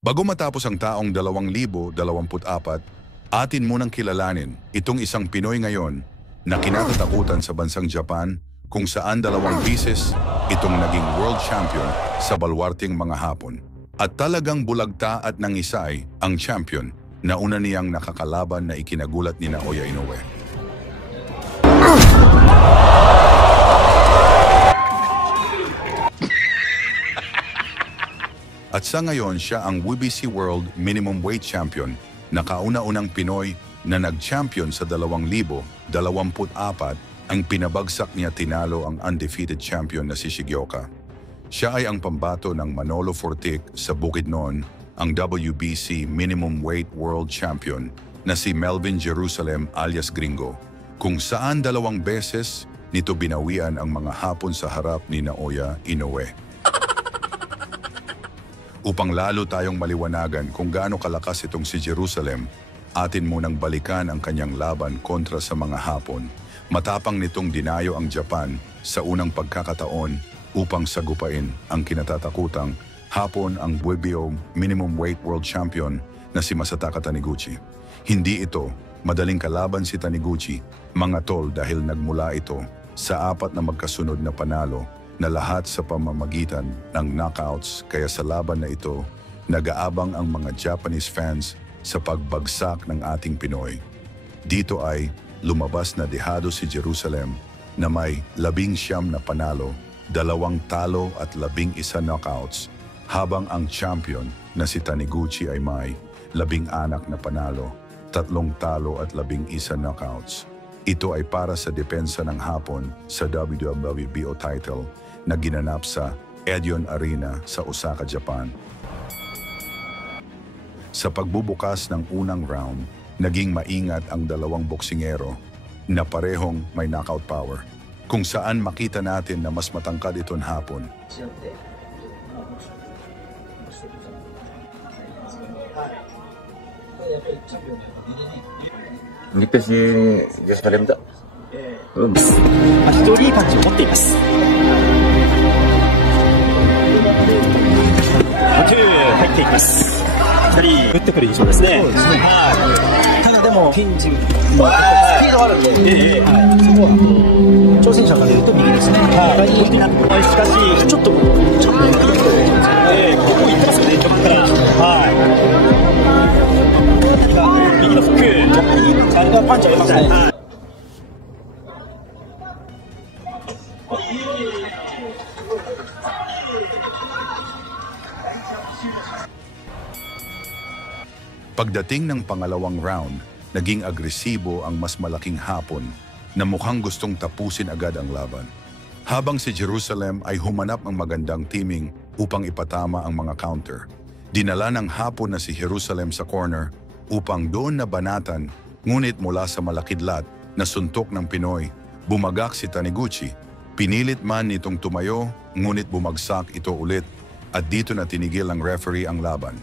Bago matapos ang taong 2024, atin munang kilalanin itong isang Pinoy ngayon na kinatatakutan sa bansang Japan kung saan 2 beses itong naging world champion sa balwarteng mga Hapon. At talagang bulagta at nangisay ang champion na una niyang nakakalaban na ikinagulat ni Naoya Inoue. At sa ngayon, siya ang WBC World Minimum Weight Champion na kauna-unang Pinoy na nag-champion sa 2024 ang pinabagsak niya tinalo ang undefeated champion na si Shigioka. Siya ay ang pambato ng Manolo Fortic sa Bukidnon, ang WBC Minimum Weight World Champion na si Melvin Jerusalem alias Gringo, kung saan 2 beses nito binawian ang mga Hapon sa harap ni Naoya Inoue. Upang lalo tayong maliwanagan kung gaano kalakas itong si Jerusalem, atin munang balikan ang kanyang laban kontra sa mga Hapon. Matapang nitong dinayo ang Japan sa unang pagkakataon upang sagupain ang kinatatakutang Hapon ang WBO Minimum Weight World Champion na si Masataka Taniguchi. Hindi ito madaling kalaban si Taniguchi, mga tol, dahil nagmula ito sa 4 na magkasunod na panalo na lahat sa pamamagitan ng knockouts, kaya sa laban na ito, nag-aabang ang mga Japanese fans sa pagbagsak ng ating Pinoy. Dito ay lumabas na dehado si Jerusalem na may 19 na panalo, 2 talo at 11 knockouts, habang ang champion na si Taniguchi ay may 16 na panalo, 3 talo at 11 knockouts. Ito ay para sa depensa ng Hapon sa WBO title na ginanap sa Edion Arena sa Osaka, Japan. Sa pagbubukas ng unang round, naging maingat ang 2 boksingero na parehong may knockout power, kung saan makita natin na mas matangkad itong Hapon. Nipis ni Jerusalem da. 非常にいいパンチを持っています。入っていきます。2人打ってくる印象ですね。ただでもピンチのスピードがあるんで、そこは挑戦者から言うと右ですね。しかしちょっとここ行ってますよね、序盤から。右のフック、ちゃんとパンチを入れましたね。Pagdating ng pangalawang round, naging agresibo ang mas malaking Hapon na mukhang gustong tapusin agad ang laban. Habang si Jerusalem ay humanap ng magandang timing upang ipatama ang mga counter. Dinala ng Hapon na si Jerusalem sa corner upang doon na banatan, ngunit mula sa malakidlat na suntok ng Pinoy, bumagak si Taniguchi. Pinilit man nitong tumayo, ngunit bumagsak ito ulit at dito na tinigil ang referee ang laban.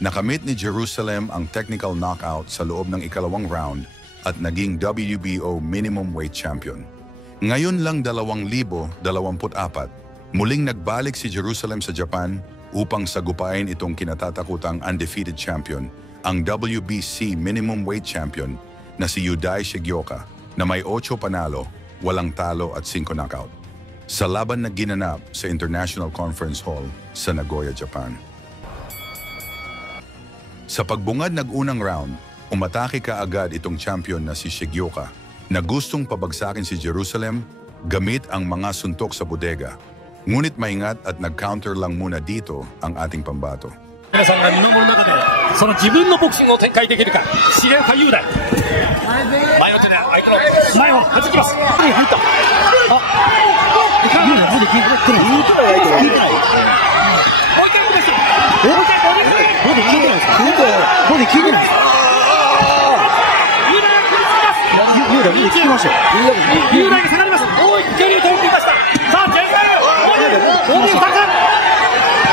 Nakamit ni Jerusalem ang technical knockout sa loob ng ikalawang round at naging WBO Minimum Weight Champion. Ngayon lang 2024, muling nagbalik si Jerusalem sa Japan upang sagupain itong kinatatakutang undefeated champion, ang WBC Minimum Weight Champion na si Yudai Shigioka na may 8 panalo, 8 talo at 5 knockout. Sa laban na ginanap sa International Conference Hall sa Nagoya, Japan. Sa pagbungad ng unang round, umatake kaagad itong champion na si Shigioka na gustong pabagsakin si Jerusalem gamit ang mga suntok sa bodega. Ngunit maingat at nag-counter lang muna dito ang ating pambato. 皆さんが見守る中でその自分のボクシングを展開できるか、重岡雄大。前の手で相手の前を弾きます。入った。あ、いいね。もうできる。いいからないと。いいから。もう一回ここです。もう一回ここです。もうできるんですか。もうできるんですか。雄大が食いつきます。雄大が食いつきましたよ。雄大が下がります。おい、蹴りを取ってきました。さあ、ジェイソン。大きい高い。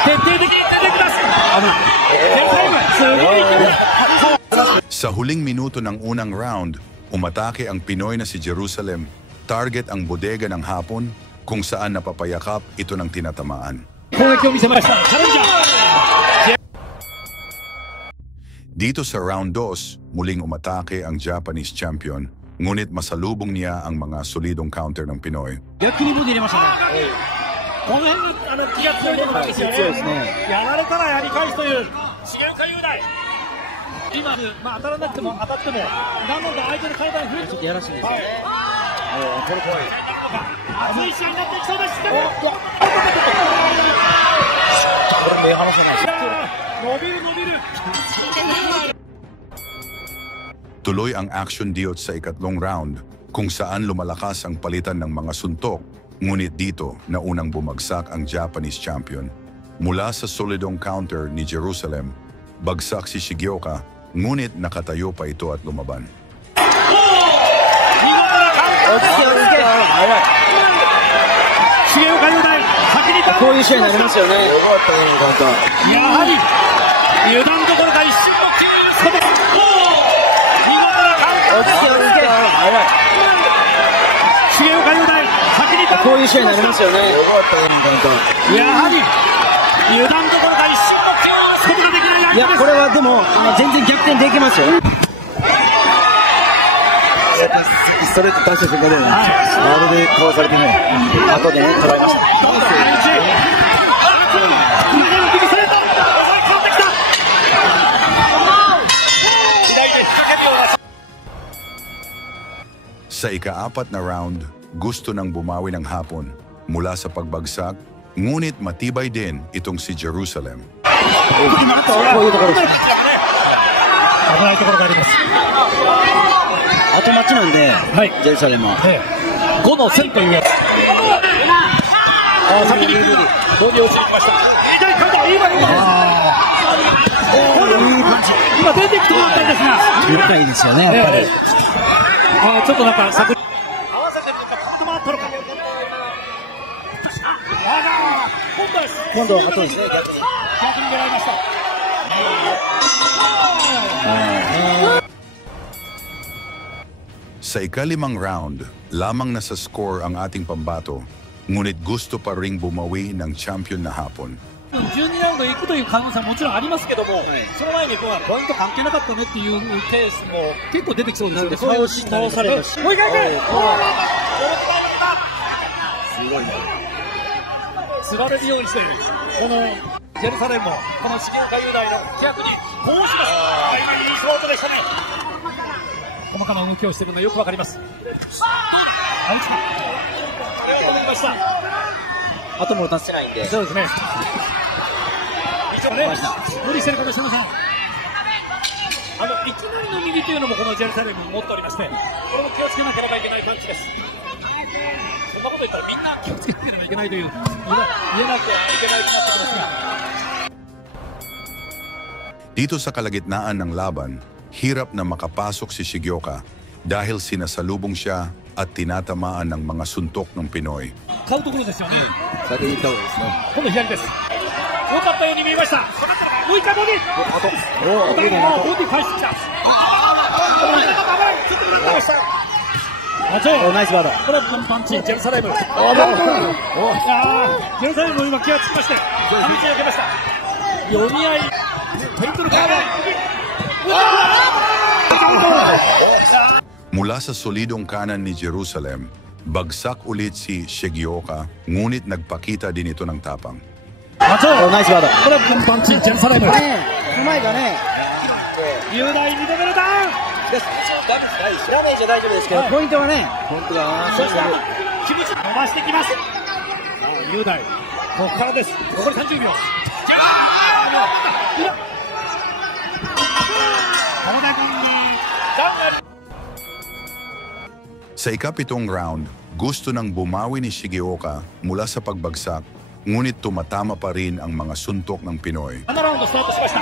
徹底的に出てきます。Sa huling minuto ng unang round, Umatake ang Pinoy na si Jerusalem, target ang bodega ng Hapon kung saan napapayakap ito ng tinatamaan. Dito sa round 2, muling umatake ang Japanese champion, ngunit masalubong niya ang mga solidong counter ng Pinoy. この辺が気が強いところなんですよね。やられたらやり返すという重岡雄大。今、当たらなくても当たっても何度か相手の体に触れてちょっとやらしいですよね。これ怖い。熱い試合になってきそうです。これ目離さない。伸びる伸びる。Tuloy ang action diot sa ikatlong round kung saan lumalakas ang palitan ng mga suntok. Ngunit dito na unang bumagsak ang Japanese champion. Mula sa solidong counter ni Jerusalem, bagsak si Shigioka, ngunit nakatayo pa ito at lumaban. Sa ika-4 na round, gusto nang bumawi ng Hapon mula sa pagbagsak, ngunit matibay din itong si Jerusalem. Sa ika-5 round, lamang nasa score ang ating pambato, ngunit gusto pa ring bumawi ng champion na Hapon. 12ラウンド行くという可能性はもちろんありますけども、その前にポイント関係なかったねっていうケースも結構出てきそうですよね。そういう倒されたし。もう一回行け。すごいね。釣られるようにしてる。このジェルサレムもこの重岡雄大の気迫にこうします。いいショートでしたね。細かな動きをしているのがよくわかります。あいつか。これは止めました。後も出せないんで。そうですね。無理してることしてません。いきなりの右というのもこのジェルサレムに持っておりまして、これも気をつけなければいけないパンチです。そんなこと言ったらみんな気をつけなければいけないという言えなくてはいけないとなってきますが。Dito sa kalagitnaan ng laban, hirap na makapasok si Shigioka dahil sinasalubong siya at tinatamaan ng mga suntok ng Pinoy. 買うところですよね。先に行った方がいいですね。今度左です。良かったように見えました。もう一回ボディ。ボディ返してきた。ちょっと待ってました。ナイスガード。これはパンチ。ジェルサレム。ジェルサレムも今気がつきまして、パンチを受けました。読み合い。トリプルカード。Mula sa solidong kanan ni Jerusalem, bagsak ulit si Shigioka, ngunit nagpakita din ito ng tapang. ナイスガード。これはパンチ、ジェルサレム。うまいだね。雄大2度目のダウン。ダメージは大丈夫ですけど、ポイントはね、本当だな。気持ち伸ばしてきます。雄大、ここからです。残り30秒。Sa ika-7 round, gusto nang bumawi ni Shigioka mula sa pagbagsak, ngunit tumatama pa rin ang mga suntok ng Pinoy. 7ラウンドスタートしました。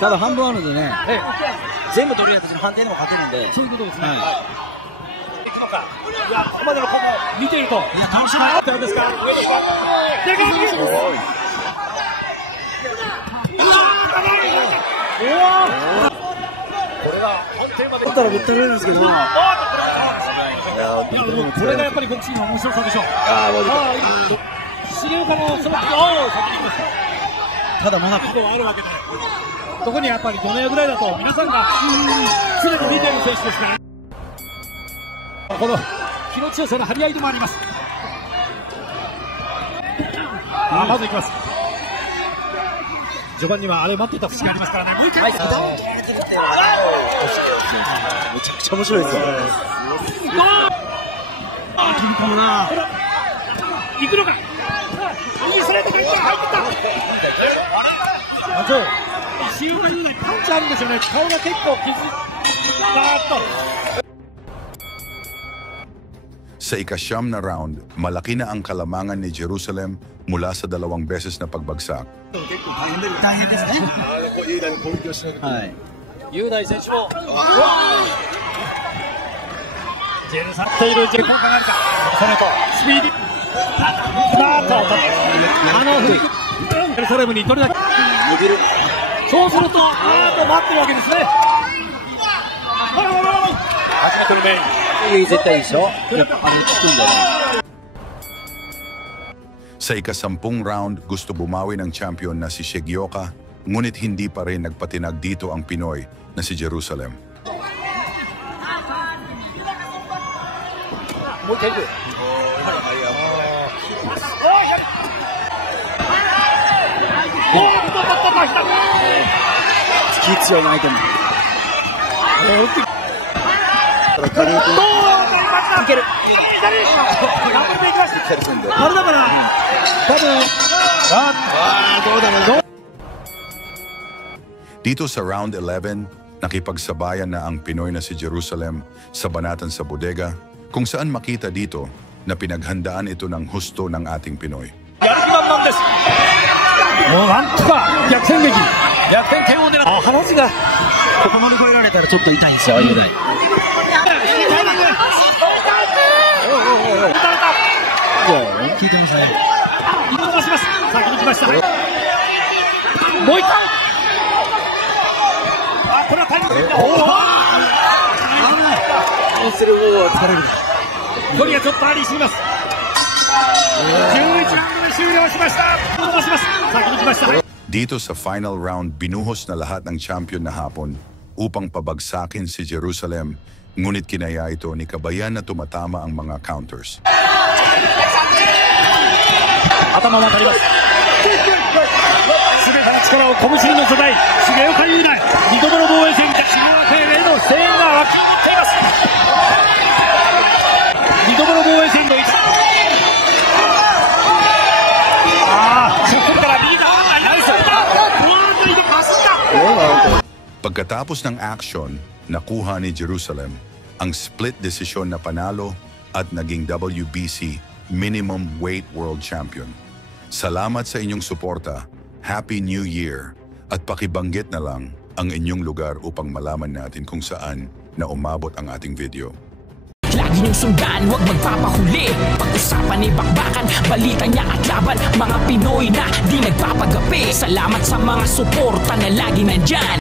ただ半分あるんでね、全部取り合って判定でも勝てるんで、そういうことですね。いくのか。いや、ここまでの見ていると、楽しみだったんですか。上ですか。でかい。これは判定ったらぶったれるんですけど、こいやれがやっぱりボクシングの面白さでしょう。重岡のその先に行きました。ただモナコはあるわけで、特にやっぱりドネアぐらいだと皆さんが常に見ている選手ですから、この気の強さの張り合いでもあります。まずいきます。序盤にはあれ待っていた節がありますからね。もう一回。めちゃくちゃ面白いですよ。行くのか。右ストレート入ってた。石岡優奈パンチあるんですよね。顔が結構傷。Sa ika-siyam na round, malaki na ang kalamangan ni Jerusalem mula sa 2 beses na pagbagsak. 雄大選手もジェルサっているジェル効果があるか。それとスピーディージェルサレムにどれだけそうすると待ってるわけですね。初めてのメイン絶対いいでしょ。あれ聞くんだね。Sa ika-10 round, gusto bumawi ng champion na si Shigioka, ngunit hindi pa rin nagpatinag dito ang Pinoy na si Jerusalem. Dito sa round 11, nakipagsabayan na ang Pinoy na si Jerusalem sa banatan sa bodega, kung saan makita dito na pinaghandaan ito ng husto ng ating Pinoy. なんとか逆転劇、逆転点を狙って話がここ乗り越えられたらちょっと痛いんですよ。聞いてますね。戻します。先に来ました。もう一回。これはタイムリー。する方は疲れる。距離がちょっとありすぎます。11ラウンドで終了しました。戻します。先に来ました。Dito sa final round, binuhos na lahat ng champion na hapon upang pabagsakin si Jerusalem, ngunit kinaya ito ni Kabayan na tumatama ang mga counters. 頭を取ります。全ての力を拳に乗せたい重岡優奈、2度目の防衛戦、重岡への声援が沸き入っています。2度目の防衛戦の1。そこからリーダーがナイス。Pagkatapos ng action, nakuha ni Jerusalem ang split desisyon na panalo at naging WBC Minimum Weight World Champion. Salamat sa inyong suporta, Happy New Year, at pakibanggit na lang ang inyong lugar upang malaman natin kung saan na umabot ang ating video. Lagi niyong sundan, huwag magpapahuli. Pag-usapan, ibakbakan, balita niya at laban. Mga Pinoy na di nagpapagapi. Salamat sa mga suporta na lagi nandyan.